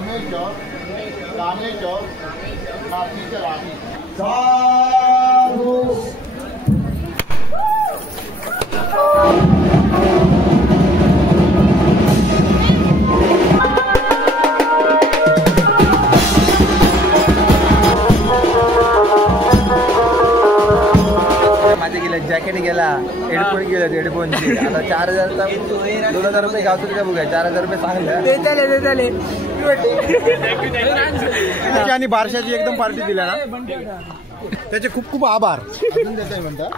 रमेश रामेश नातीच्या राणी साधू जॅकेट गेला हेडफोन गेले हेडफोनची आता 4000चा 2000 रुपये गावतो का बघा 4000 रुपये सांगले आणि बारशाची एकदम पार्टी दिला ना त्याचे खूप खूप आभार अजून देताय म्हणता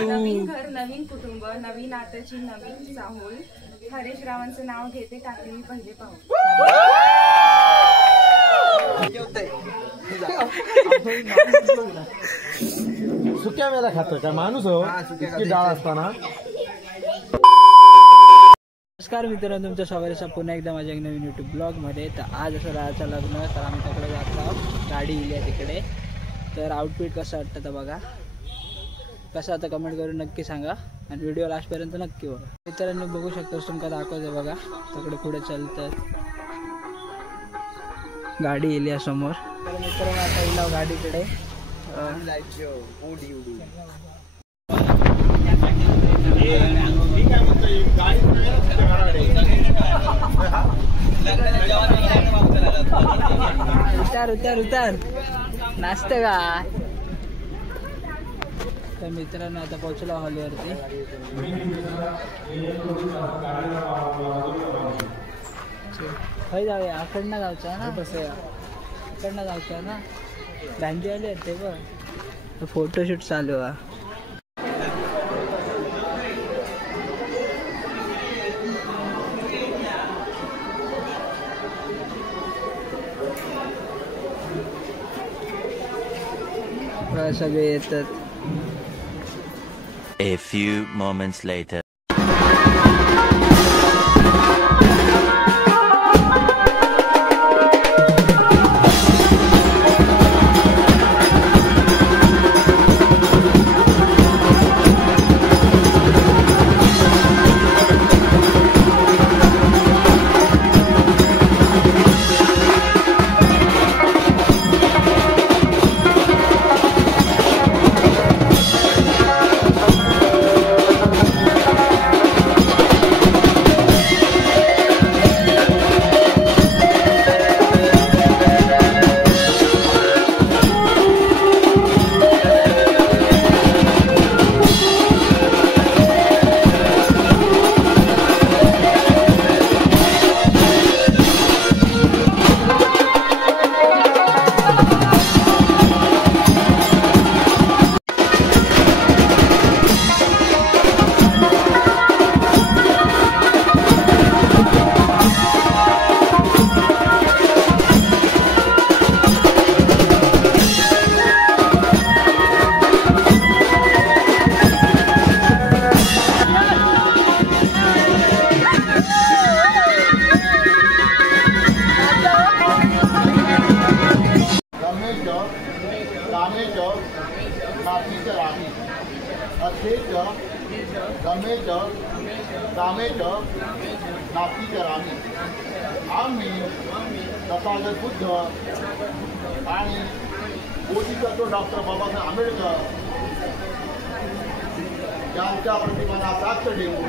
नवीन घर नवीन कुटुंब नवीन आताची नवीन चाहूल हरेश रावांचं नाव घेते टाकली मी पहिले पाहू सुक्या वेळेला खातो का माणूस हो इतकी डाळ असताना. नमस्कार मित्रांनो, तुमचं स्वागत आहे पुन्हा एकदा माझ्या एक नवीन यूट्यूब ब्लॉगमध्ये. तर आज असं राहायचं लग्न तर आम्ही तिकडे जात आहोत, गाडी इली आहे तिकडे. तर आउटफिट कसं वाटतं तर बघा, कसं आता कमेंट करून नक्की सांगा आणि व्हिडिओ लास्टपर्यंत नक्की बघा. मित्रांनो बघू शकतो तुमका दाखवतो बघा, तिकडे पुढे चालतात गाडी इली आहे समोर. तर मित्रांनो आता इला गाडीकडे उतार उतार उतार नाचते का. तर मित्रांनो आता पोहोचलो हॉलवरती. खय जाऊया, आकडनं जाऊचा ना, कसं आकडनं जाऊचा ना. बँडी आले ते बघ, फोटोशूट चालू आहे. सगळे येतात. A few moments later. नातीच्या राणी अध्यक्ष रमेश रामेश नातीच्या राणी. आम्ही तथागत बुद्ध आणि बोधिसत्व डॉक्टर बाबासाहेब आंबेडकर यांच्या प्रतिमांना साक्ष देऊन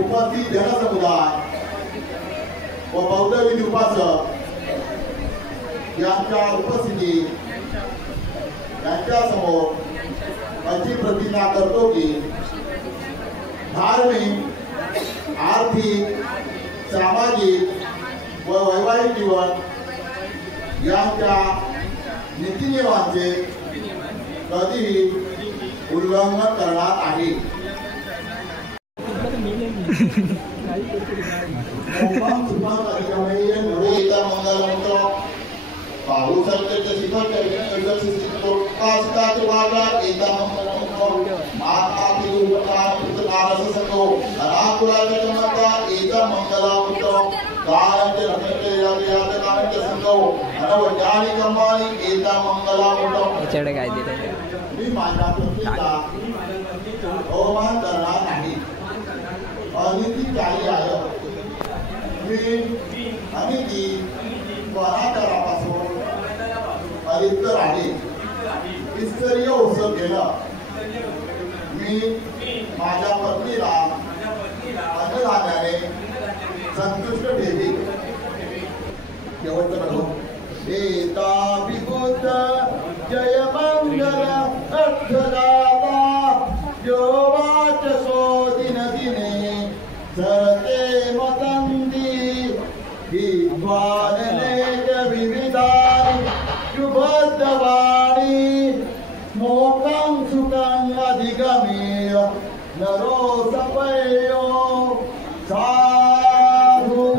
उपस्थित जनसमुदाय व बौद्ध विधी उपासक यांच्या उपस्थितीत यांच्या समोर अशी प्रतिज्ञा करतो की धार्मिक, आर्थिक, सामाजिक व वैवाहिक जीवन यांच्या नीतिनियमांचे कधीही उल्लंघन करणार आहे. याच्याकडे काय दिलं मी माझ्या पत्नीचा अवमान करणार नाही. अनिती काही आहे. मी आणि ती वरातरापासून अलिप्त राहिली. स्तरीय उत्सव केला. मी माझ्या पत्नीला अन्नधान्याने संतुष्ट ठेवी. शेवटचं बघू. एता विभूत जय मंगल अक्षराता योवाच सो दिन दिने सरते मतंदी विद्वाननेक विविधानि शुभद्वाणी मोकं सुखं अधिगमेय नरो सपयो साधु.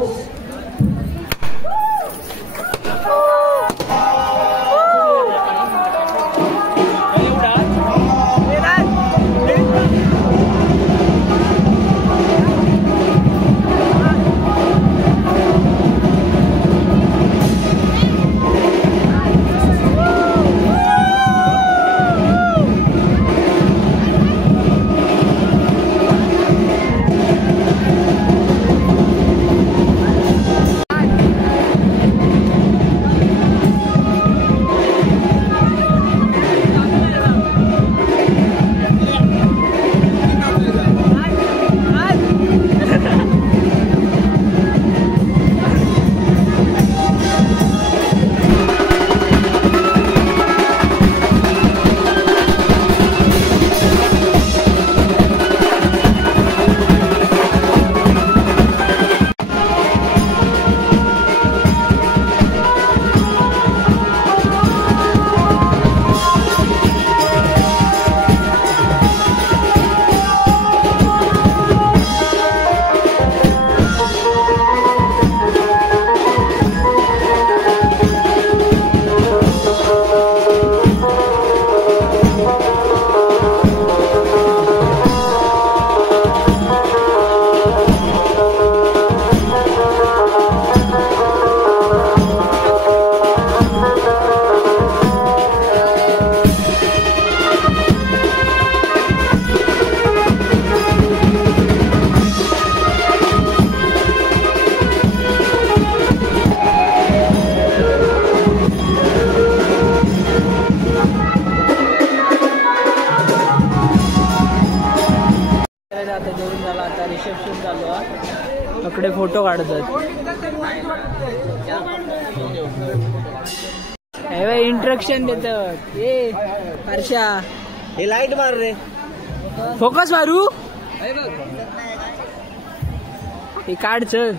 रिसेप्शन चालू आहे. इकडे फोटो काढतात. इंट्रोडक्शन देतात. ये हर्षा हे लाईट मार रे. फोकस मारू. हे काढ चल.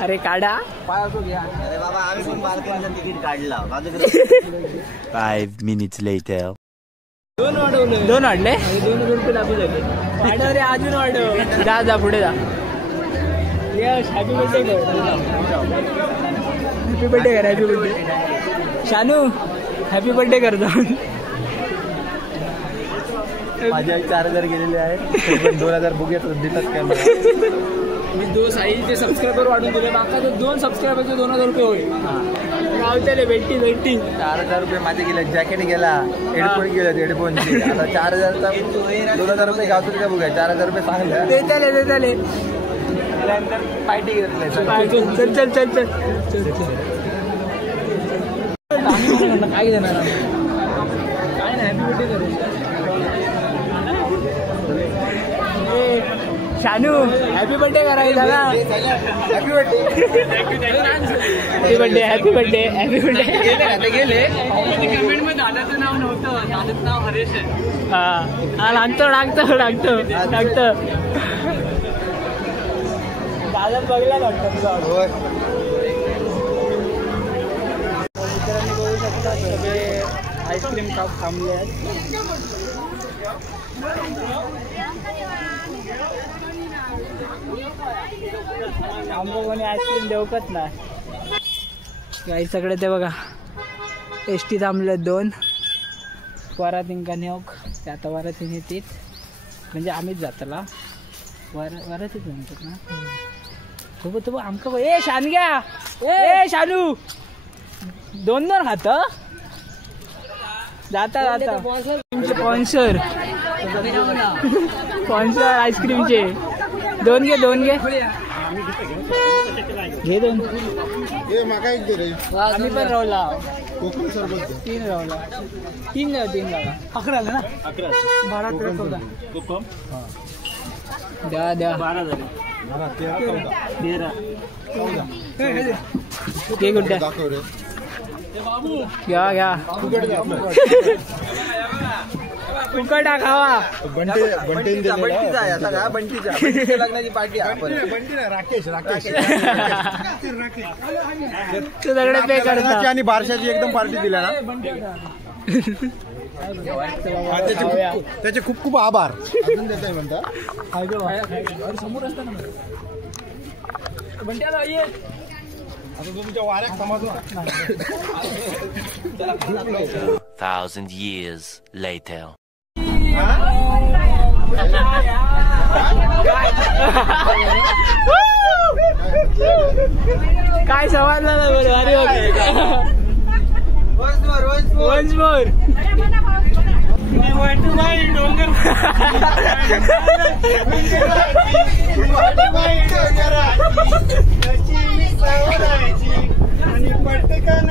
अरे काढा. अरे बाबा आम्ही पण बालकनीचं तिकीट काढला. 5 minutes later. 2 वाढवले. 2 वाढले. 2 रुपये लागू झाले. वाढव रे अजून वाढव. जा पुढे जा. यश हॅपी बर्थडे कर. हॅपी बर्थडे कर. Happy birthday Shanu. Happy birthday कर. माझ्या 4000 गेलेले आहेत. 2000 बघूया देतात काय मला. मी 2 साईजचे सबस्क्रायबर वाढून दिले. माका 2 सबस्क्रायबरचे 2000 रुपये होईल. गावतले भेटी 4000 रुपये माझे गेले. जॅकेट गेला. हेडफोन गेले. हेडफोनचे आता 4000चा 2000 रुपये गावतो का बघूया. 4000 रुपये सांगले. देताले त्यानंतर पार्टी घेतले. चल काय देणार काय नाही. हॅपी बर्थडे करू शानू. हॅपी बर्थडे करायचा ना. Happy birthday. Happy birthday happy birthday happy birthday. गेले कमेंट मध्ये दादाचं नाव नव्हतं, दादाचं नाव हरेश आहे. हा लागतो दादा बघला वाटतं. मित्रांनी बघू शकता सगळे आईस्क्रीम काप थांबले आहेत. आमचं कोणी आईस्क्रीम देऊकच नाही. काही सगळे ते बघा एस टी थांबले 2 वरात इंका नेऊक ते आता वरात येतील म्हणजे आम्हीच जातला वरातच म्हणतात ना. तो आमका ए शानग्या ए शानू 2 खात जाता स्पॉन्सर आईस्क्रीमचे 2 घे 2 घे 2. आम्ही पण रावला 3 रावला 3 लावला 11 ना 12 13 14 द्या 12 झाले 13 ते गुड्डा घ्या फुकटा खावा. बंटीचा लग्नाची पार्टी राकेश तू सगळे पे करता आणि बारशाची एकदम पार्टी दिल्या ना. त्याचे खूप खूप आभार. अजून देत आहे म्हणता समोर असताना आता तुमच्या वाऱ्यात समजला. 1,000 years later. काय समजलं ना बरं. अरे वन्स मोर आणि पटकन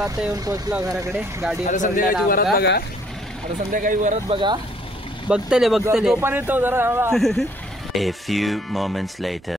आता येऊन पोहोचलो घराकडे. गाडी संध्याकाळी वरात बघा. आता संध्याकाळी वरात बघा. बघतले पण येतो जरा. A few moments later.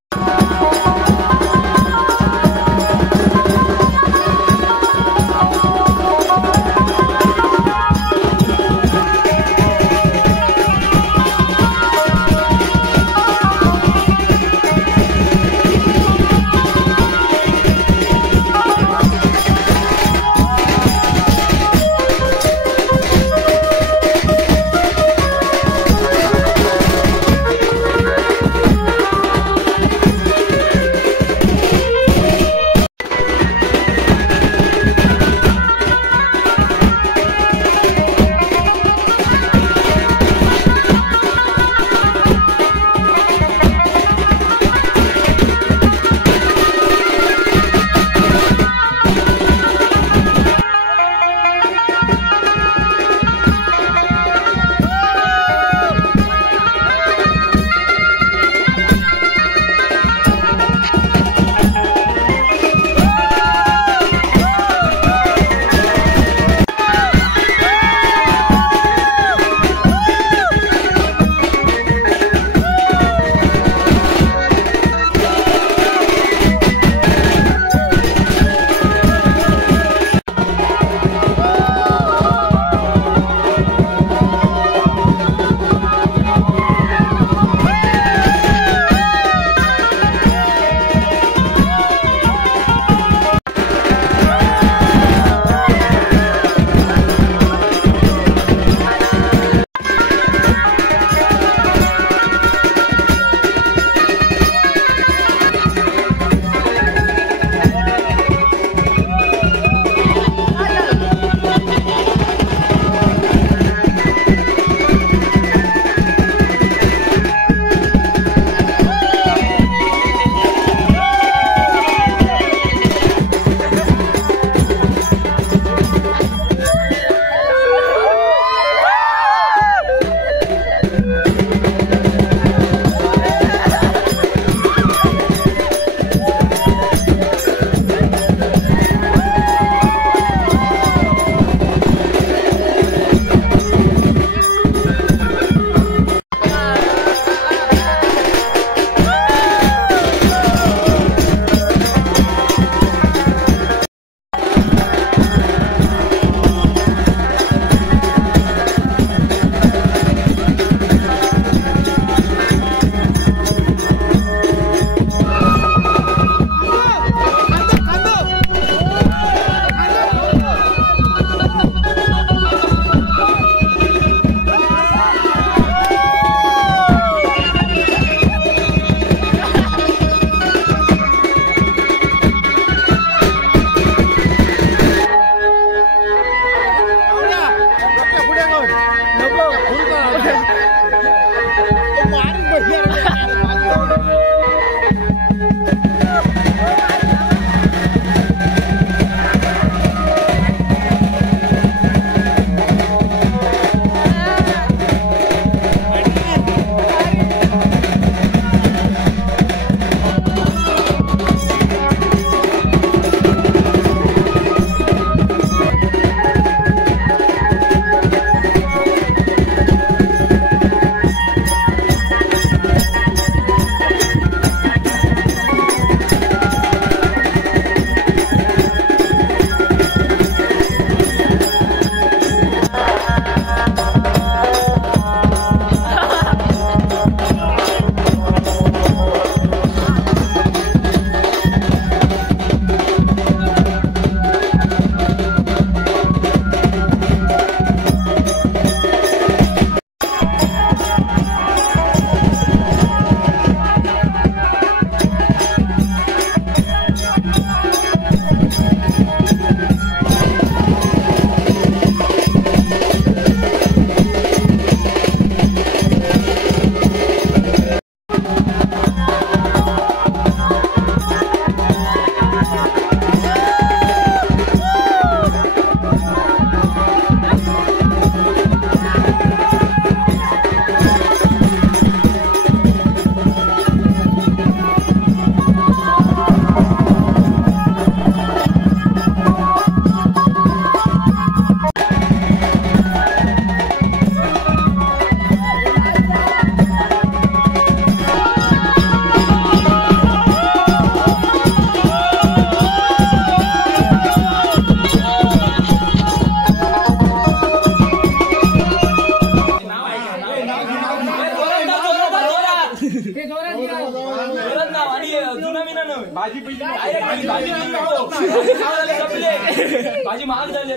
भाजी महाग झाली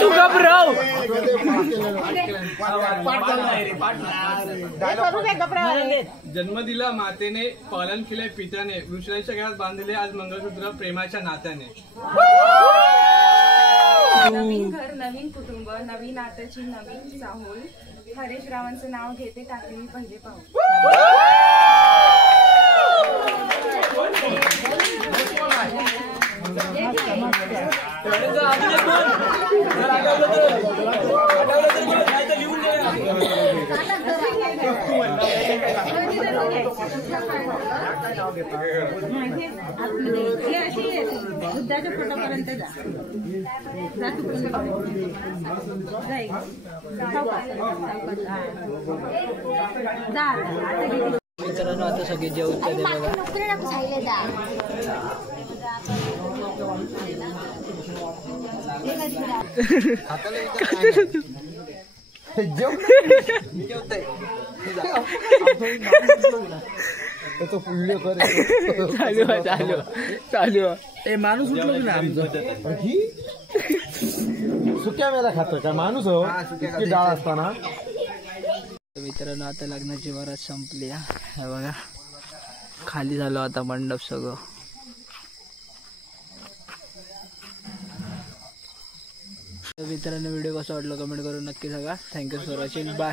तू घबराव जन्म दिला मातेने, पालन केले पित्याने, वृषणाच्या घरात बांधले आज मंगळसूत्र प्रेमाच्या नात्याने. नवीन घर, नवीन कुटुंब, नवीन नात्याची नवीन चाहूल. हरेश रावांचं नाव घेते टाकली मी पहिले पाहू. मित्रांनो आता सगळे जेवतात बघा. चालू माणूस उठलो की ना सुक्या मेला खातो का माणूस हो इतकी डाळ असताना. मित्रांनो आता लग्नाची वरात संपली. हे बघा खाली झालो आता मंडप सगळं. मित्रांनो व्हिडिओ कसा वाटला कमेंट करून नक्की सांगा. Thank you for watching. बाय.